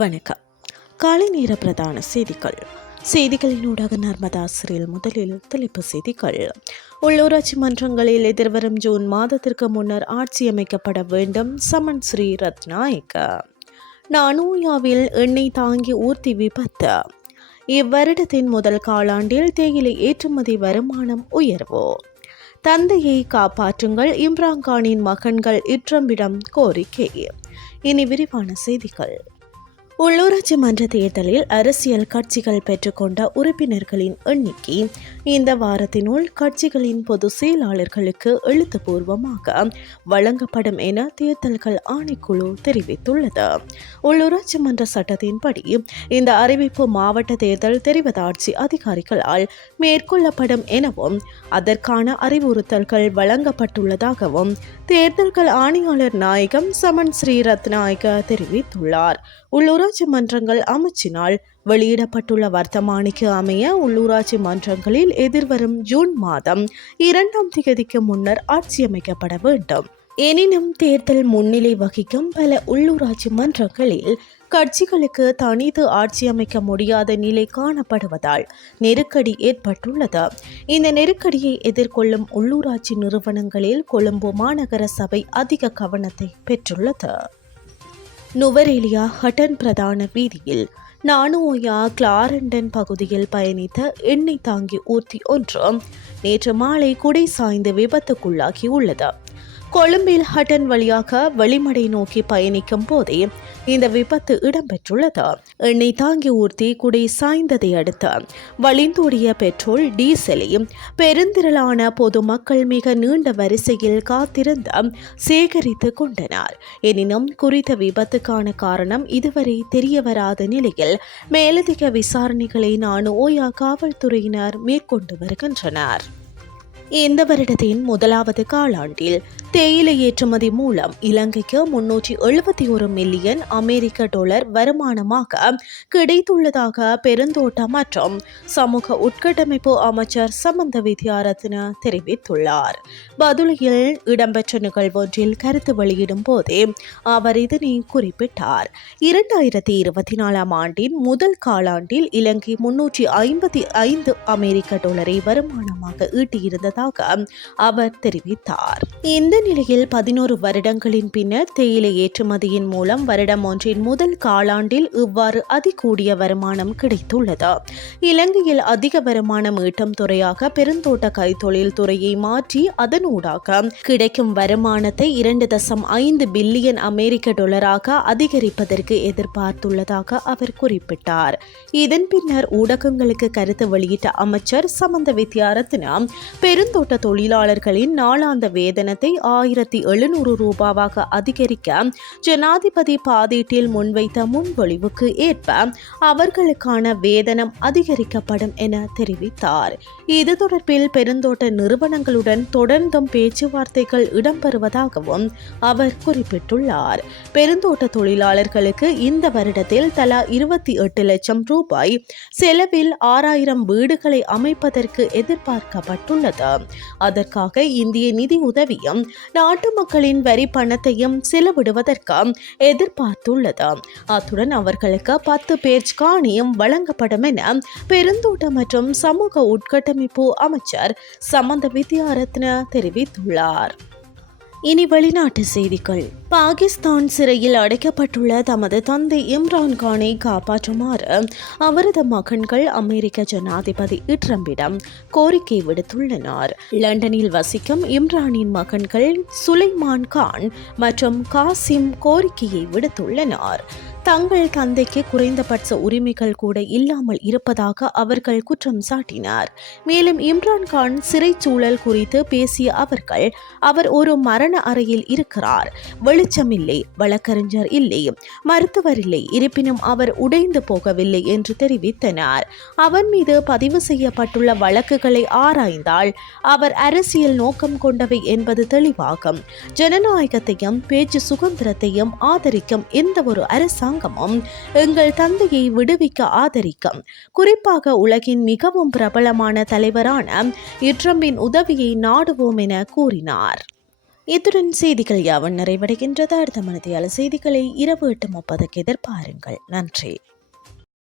வணக்கம். காலை நேர பிரதான செய்திகள். செய்திகளினூடாக நர்மதா ஆசிரியர் முதலில் தலைப்பு செய்திகள். உள்ளூராட்சி மன்றங்களில் எதிர்வரும் ஜூன் மாதத்திற்கு முன்னர் ஆட்சி அமைக்கப்பட வேண்டும் சமன் ஸ்ரீ ரத்நாயக்க. நானூயாவில் எண்ணெய் தாங்கி ஊர்த்தி விபத்து. இவ்வருடத்தின் முதல் காலாண்டில் தேயிலை ஏற்றுமதி வருமானம் உயர்வு. தந்தையை காப்பாற்றுங்கள் இம்ரான்கானின் மகன்கள் இற்றம்பிடம் கோரிக்கை. இனி விரிவான செய்திகள். உள்ளூராட்சி மன்ற தேர்தலில் அரசியல் கட்சிகள் பெற்றுக்கொண்ட உறுப்பினர்களின் எண்ணிக்கை இந்த வாரத்தினுள் கட்சிகளின் பொது செயலாளர்களுக்கு எழுத்துப்பூர்வமாக வழங்கப்படும் என தேர்தல்கள் ஆணைக்குழு தெரிவித்துள்ளது. உள்ளூராட்சி மன்ற சட்டத்தின்படி இந்த அறிவிப்பு மாவட்ட தேர்தல் தெரிவதாட்சி அதிகாரிகளால் மேற்கொள்ளப்படும் எனவும் அதற்கான அறிவுறுத்தல்கள் வழங்கப்பட்டுள்ளதாகவும் தேர்தல்கள் ஆணையாளர் நாயகம் சமன் ஸ்ரீரத் ரத்நாயக தெரிவித்துள்ளார். உள்ளூராட்சி மன்றங்கள் அமைச்சினால் வெளியிடப்பட்டுள்ள வர்த்தமானிக்கு அமைய உள்ளூராட்சி மன்றங்களில் எதிர்வரும் ஜூன் மாதம் இரண்டாம் தேதிக்கு முன்னர் ஆட்சியமைக்கப்பட வேண்டும். எனினும் தேர்தல் முன்னிலை வகிக்கும் பல உள்ளூராட்சி மன்றங்களில் கட்சிகளுக்கு தனித்து ஆட்சி அமைக்க முடியாத நிலை காணப்படுவதால் நெருக்கடி ஏற்பட்டுள்ளது. இந்த நெருக்கடியை எதிர்கொள்ளும் உள்ளூராட்சி நிறுவனங்களில் கொழும்பு மாநகர சபை அதிக கவனத்தை பெற்றுள்ளது. நுவரேலியா ஹட்டன் பிரதான வீதியில் நானுயா கிளாரண்டன் பகுதியில் பயணித்த எண்ணெய் தாங்கி ஊர்த்தி ஒன்று நேற்று மாலை குடை சாய்ந்து விபத்துக்குள்ளாகியுள்ளது உள்ளது. கொழும்பில் ஹட்டன் வழியாக வெளிமடை நோக்கி பயணிக்கும் போதே இந்த விபத்து இடம்பெற்றுள்ளது. எண்ணெய் தாங்கி ஊர்த்தி குடை சாய்ந்ததை அடுத்து வழிந்தோடிய பெட்ரோல் டீசலையும் பெருந்திரளான பொதுமக்கள் மிக நீண்ட வரிசையில் காத்திருந்து சேகரித்து கொண்டனர். எனினும் குறித்த விபத்துக்கான காரணம் இதுவரை தெரியவராத நிலையில் மேலதிக விசாரணைகளை நான் ஓயா காவல்துறையினர் மேற்கொண்டு வருகின்றனர். இந்த வருடத்தின் முதலாவது காலாண்டில் தேயிலை ஏற்றுமதி மூலம் இலங்கைக்கு முன்னூற்றி எழுபத்தி ஒரு மில்லியன் அமெரிக்க டாலர் வருமானமாக கிடைத்துள்ளதாக பெருந்தோட்ட மற்றும் சமூக உட்கட்டமைப்பு அமைச்சர் சமந்த வித்யாரத்ன தெரிவித்துள்ளார். பதுளியில் இடம்பெற்ற நிகழ்வொன்றில் கருத்து வெளியிடும் போதே அவர் இதனை குறிப்பிட்டார். இரண்டாயிரத்தி இருபத்தி நாலாம் ஆண்டின் முதல் காலாண்டில் இலங்கை முன்னூற்றி ஐம்பத்தி ஐந்து அமெரிக்க டாலரை வருமானமாக ஈட்டியிருந்ததாக இருப்பதாக அவர் தெரிவித்தார். இந்த நிலையில் பதினோரு வருடங்களின் பின்னர் தேயிலை ஏற்றுமதியின் மூலம் வருடம் ஒன்றின் முதல் காலாண்டில் இவ்வாறு அதிகூடிய வருமானம் கிடைத்துள்ளது. இலங்கையில் அதிக வருமானம் ஈட்டும் துறையாக பெருந்தோட்ட கைத்தொழில் துறையை மாற்றி அதனூடாக கிடைக்கும் வருமானத்தை இரண்டு தசம் ஐந்து பில்லியன் அமெரிக்க டாலராக அதிகரிப்பதற்கு எதிர்பார்த்துள்ளதாக அவர் குறிப்பிட்டார். இதன் பின்னர் ஊடகங்களுக்கு கருத்து வெளியிட்ட அமைச்சர் சமந்த வித்யாரத்னா பெருந்தோட்ட தொழிலாளர்களின் நாளாந்த வேதனத்தை ஆயிரத்தி எழுநூறு ரூபாவாக அதிகரிக்க ஜனாதிபதி பாதீட்டில் முன்வைத்த முன்மொழிவுக்கு ஏற்ப அவர்களுக்கான வேதனம் அதிகரிக்கப்படும் என தெரிவித்தார். இது தொடர்பில் பெருந்தோட்ட நிறுவனங்களுடன் தொடர்ந்தும் பேச்சுவார்த்தைகள் இடம்பெறுவதாகவும் அவர் குறிப்பிட்டுள்ளார். பெருந்தோட்ட தொழிலாளர்களுக்கு இந்த வருடத்தில் தலா இருபத்தி எட்டு லட்சம் ரூபாய் செலவில் ஆறாயிரம் வீடுகளை அமைப்பதற்கு எதிர்பார்க்கப்பட்டுள்ளது. அதற்காக இந்திய நிதி உதவியும் நாட்டு மக்களின் வரி பணத்தையும் செலவிடுவதற்கு எதிர்பார்த்துள்ளது. அத்துடன் அவர்களுக்கு பத்து பேஜ் காணியும் வழங்கப்படும் என பெருந்தோட்ட மற்றும் சமூக உட்கட்டமைப்பு அமைச்சர் சமந்த வித்யாரத்ன தெரிவித்துள்ளார். இனி வெளிநாட்டு செய்திகள். பாகிஸ்தான் சிறையில் அடைக்கப்பட்டுள்ள தமது தந்தை இம்ரான் கானை காப்பாற்றுமாறு அவரது மகன்கள் அமெரிக்க ஜனாதிபதி ட்ரம்பிடம் கோரிக்கை விடுத்துள்ளனர். லண்டனில் வசிக்கும் இம்ரானின் மகன்கள் சுலைமான் கான் மற்றும் காசிம் கோரிக்கையை விடுத்துள்ளனர். தங்கள் தந்தைக்கு குறைந்தபட்ச உரிமைகள் கூட இல்லாமல் இருப்பதாக அவர்கள் குற்றம் சாட்டினார். மேலும் இம்ரான்கான் சிறைச்சூழல் குறித்து பேசிய அவர்கள் அவர் ஒரு மரண அறையில் இருக்கிறார். வெளிச்சம் இல்லை வழக்கறிஞர் இல்லை மருத்துவர் இல்லை இருப்பினும் அவர் உடைந்து போகவில்லை என்று தெரிவித்தனர். அவன் மீது பதிவு செய்யப்பட்டுள்ள வழக்குகளை ஆராய்ந்தால் அவர் அரசியல் நோக்கம் கொண்டவை என்பது தெளிவாகும். ஜனநாயகத்தையும் பேச்சு சுதந்திரத்தையும் ஆதரிக்கும் எந்த ஒரு அரசாங்கம் அரசாங்கமும் எங்கள் தந்தையை விடுவிக்க ஆதரிக்கும். குறிப்பாக உலகின் மிகவும் பிரபலமான தலைவரான இட்ரம்பின் உதவியை நாடுவோம் என கூறினார். இத்துடன் செய்திகள் யாவன் நிறைவடைகின்றது. அடுத்த மனதையால் செய்திகளை இரவு எட்டு முப்பதுக்கு எதிர்பாருங்கள். நன்றி.